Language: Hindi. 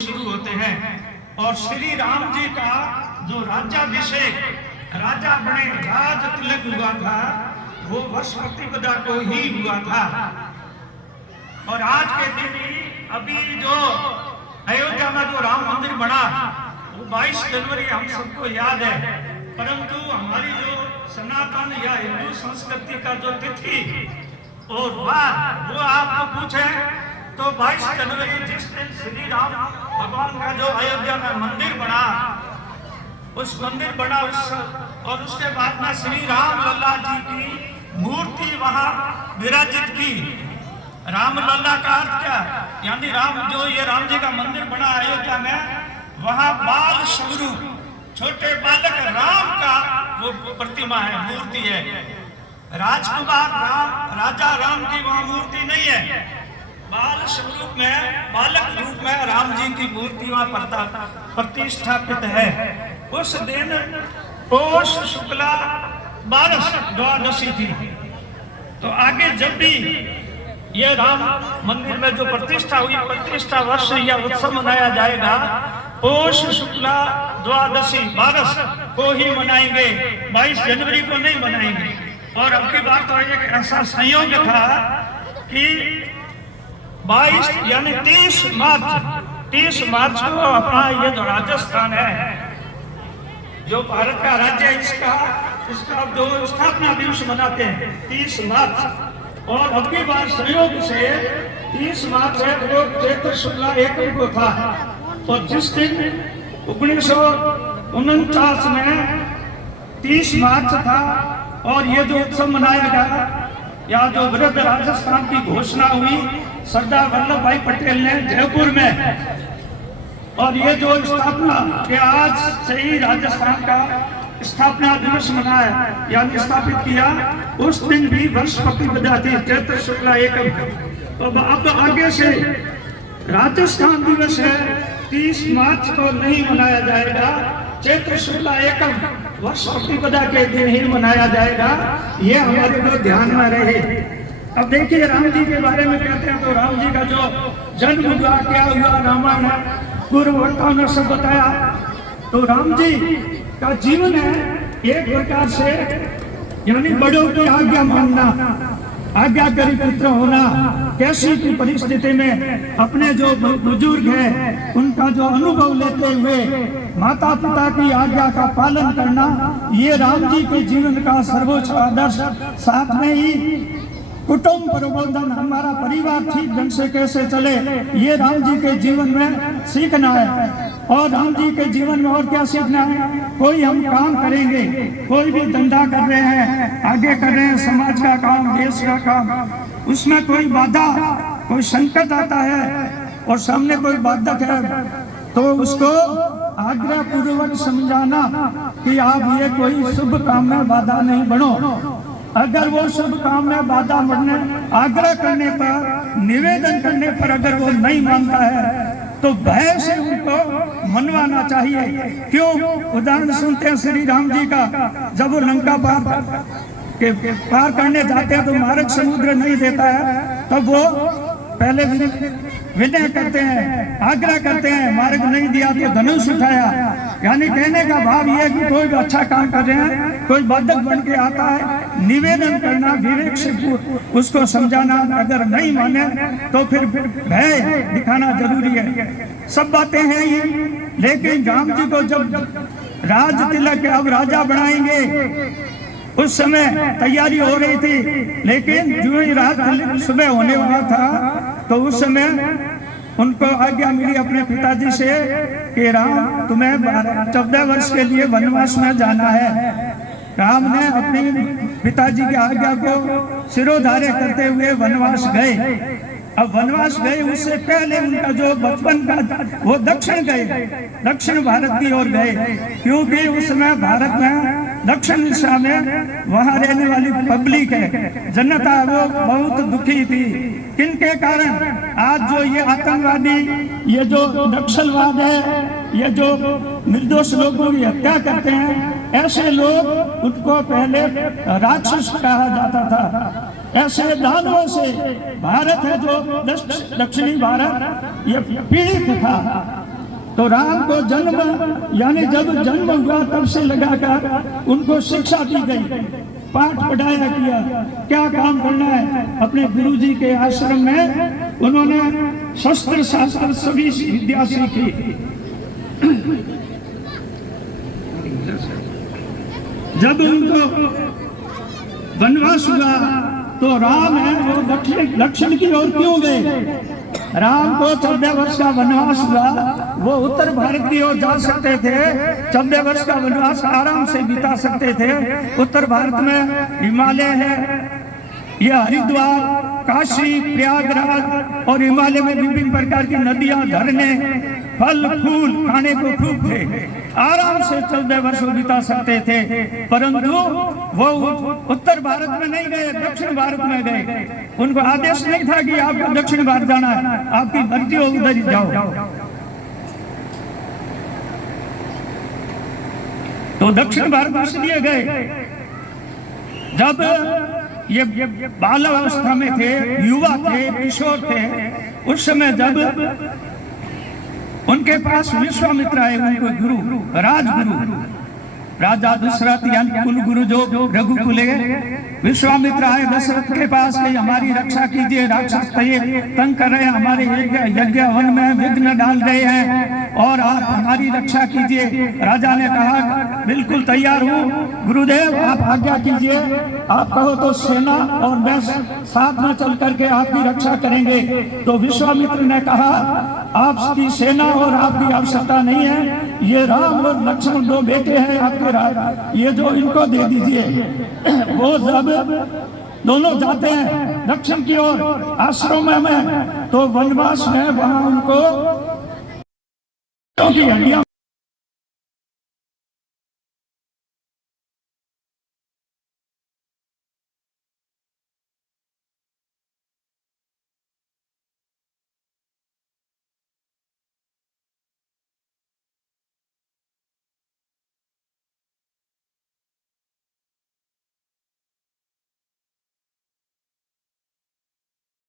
शुरू होते हैं और श्री राम जी का जो राज्याभिषेक, राजा बने, राज तिलक हुआ था, वो वर्ष प्रतिपदा को ही हुआ था। और आज के दिन ही अभी जो अयोध्या में जो राम मंदिर बना, वो 22 जनवरी हम सबको याद है। परंतु हमारी जो सनातन या हिंदू संस्कृति का जो तिथि और वार, वो आपको पूछे तो 22 जनवरी जिस दिन श्री राम भगवान का जो अयोध्या में मंदिर बना, उस मंदिर बना और उसके बाद में श्री राम लल्ला जी की मूर्ति वहां विराजित की। राम लल्ला का अर्थ क्या, यानी राम जो ये राम जी का मंदिर बना अयोध्या में, वहां बाल स्वरूप छोटे बालक राम का वो प्रतिमा है, मूर्ति है। राजकुमार राम, राजा राम की वहां मूर्ति नहीं है। बाल स्वरूप में, बालक रूप में राम जी की मूर्ति वहां प्रतिष्ठापित है। उस दिन पौष शुक्ला 12 द्वादशी थी। तो आगे जब भी ये राम मंदिर में जो प्रतिष्ठा हुई, प्रतिष्ठा वर्ष या उत्सव मनाया जाएगा, पौष शुक्ला द्वादशी 12 को ही मनाएंगे, 22 जनवरी को नहीं मनाएंगे। और अब की बात तो एक ऐसा संयोग था कि 22 यानी 30 मार्च को अपना ये जो राजस्थान है, जो भारत का राज्य है, इसका जो स्थापना दिवस मनाते हैं 30 मार्च। और अब की बार संयोग से 30 मार्च है वो चैत्र शुक्ला 1 को था। और जिस दिन 1949 में 30 मार्च था और ये जो उत्सव मनाएगा, या जो वृद्ध राजस्थान की घोषणा हुई सरदार वल्लभ भाई पटेल ने जयपुर में, और ये जो स्थापना के आज से ही राजस्थान का स्थापना दिवस मनाया, यानी स्थापित किया, उस दिन भी वर्ष प्रतिपदा थी, चैत्र शुक्ला 1। तो अब आगे से राजस्थान दिवस है, 30 मार्च को नहीं मनाया जाएगा, चैत्र शुक्ला 1 वर्ष प्रतिपदा के दिन ही मनाया जाएगा। ये हमारे को ध्यान में रहे। अब देखिए राम जी के बारे में कहते हैं तो राम जी का जो जन्म हुआ, क्या हुआ, रामायण पूर्ववक्ताओं ने सब बताया। तो राम जी का जीवन है एक प्रकार से, यानी बड़ों की आज्ञा मानना, आज्ञाकारी पुत्र होना, कैसी की परिस्थिति में अपने जो बुजुर्ग हैं उनका जो अनुभव लेते हुए माता पिता की आज्ञा का पालन करना, ये राम जी के जीवन का सर्वोच्च आदर्श। साथ में ही कुटुंब प्रबंधन, हमारा परिवार ठीक ढंग से कैसे चले, ये राम जी के जीवन में सीखना है। और राम जी के जीवन में और क्या सीखना है, कोई हम काम करेंगे, कोई भी धंधा कर रहे हैं, आगे कर रहे हैं, समाज का काम, देश का काम, उसमें कोई बाधा, कोई संकट आता है और सामने कोई बाधक है, तो उसको आग्रह पूर्वक समझाना कि आप ये कोई शुभ काम में बाधा नहीं बनो। अगर वो शुभ काम में बाधा बनने, आग्रह करने पर, निवेदन करने पर अगर वो नहीं मानता है, तो भय से उनको मनवाना चाहिए। क्यों? उदाहरण सुनते हैं श्री राम जी का, जब वो लंका पार करने जाते हैं तो मार्ग समुद्र नहीं देता है, तब वो पहले विनय करते हैं, आग्रह करते हैं, मार्ग नहीं दिया तो धनुष उठाया। यानी कहने का भाव ये कि कोई भी अच्छा काम कर रहे हैं, कोई बाधक बन के आता है, निवेदन करना, विवेक से उसको समझाना, अगर नहीं माने तो फिर भय दिखाना जरूरी है। सब बातें हैं ये, लेकिन राम जी को जब राज तिलक अब राजा बनाएंगे, उस समय तैयारी हो रही थी, लेकिन जो ही रात सुबह होने वाला था तो उस समय उनको आज्ञा मिली अपने पिताजी से कि राम तुम्हें 14 वर्ष के लिए वनवास में जाना है। राम ने अपनी पिताजी की आज्ञा को सिरोधार्य करते हुए वनवास गए। अब वनवास गए, उससे पहले उनका जो बचपन का वो दक्षिण गए, दक्षिण भारत की ओर गए, क्योंकि उस समय भारत में दक्षिण दिशा में वहां रहने वाली पब्लिक है, जनता, वो बहुत दुखी थी। किनके कारण? आज जो ये आतंकवादी, ये जो नक्सलवाद है, ये जो निर्दोष लोगों की हत्या करते हैं, ऐसे लोग, उनको पहले राक्षस कहा जाता था। ऐसे दानवों से भारत है जो दक्षिणी भारत ये पीड़ित था। तो राम को जन्म यानी जब जन्म हुआ तब से लगाकर उनको शिक्षा दी गई, पाठ पढ़ाया किया, क्या काम करना है। अपने गुरुजी के आश्रम में उन्होंने शस्त्र शास्त्र सभी विद्या सीखी। जब उनको वनवास हुआ तो राम है वो दक्षिण की ओर क्यों गए। राम को 14 वर्ष का वनवास हुआ, वो उत्तर भारत की ओर जा सकते थे, 14 वर्ष का वनवास आराम से बिता सकते थे। उत्तर भारत में हिमालय है, ये हरिद्वार, काशी, प्रयागराज और हिमालय में विभिन्न प्रकार की नदियां, झरने, फल फूल खाने को खूब थे, आराम से 14 वर्ष बिता सकते थे। परंतु वो उत्तर भारत में नहीं गए, दक्षिण भारत में गए। उनको आदेश नहीं था कि आपको दक्षिण भारत जाना है, आपकी मर्जी हो उधर ही जाओ। तो दक्षिण भारत में इसलिए गए, जब ये बाल्यावस्था में थे, युवा थे, किशोर थे, उस समय जब उनके पास विश्वामित्र आए, उनको गुरु, राजगुरु, राजा दशरथ यानी कुल गुरु जो रघुकुल है, विश्वामित्र आए दशरथ के पास कि हमारी रक्षा कीजिए, राक्षस तंग कर रहे हैं, हमारे यज्ञ वन में विघ्न डाल रहे हैं और आप हमारी रक्षा कीजिए। राजा ने कहा बिल्कुल तैयार हूँ गुरुदेव, आप आज्ञा कीजिए, आप कहो तो सेना और मैं साथ में चल करके आपकी रक्षा करेंगे। तो विश्वामित्र ने कहा आपकी सेना और आपकी आवश्यकता नहीं है, ये राम और लक्ष्मण दो बेटे हैं आपके, ये जो इनको दे दीजिए। वो जब दोनों जाते हैं दक्षिण की ओर आश्रम में, तो वनवास में वहां उनको हड्डियां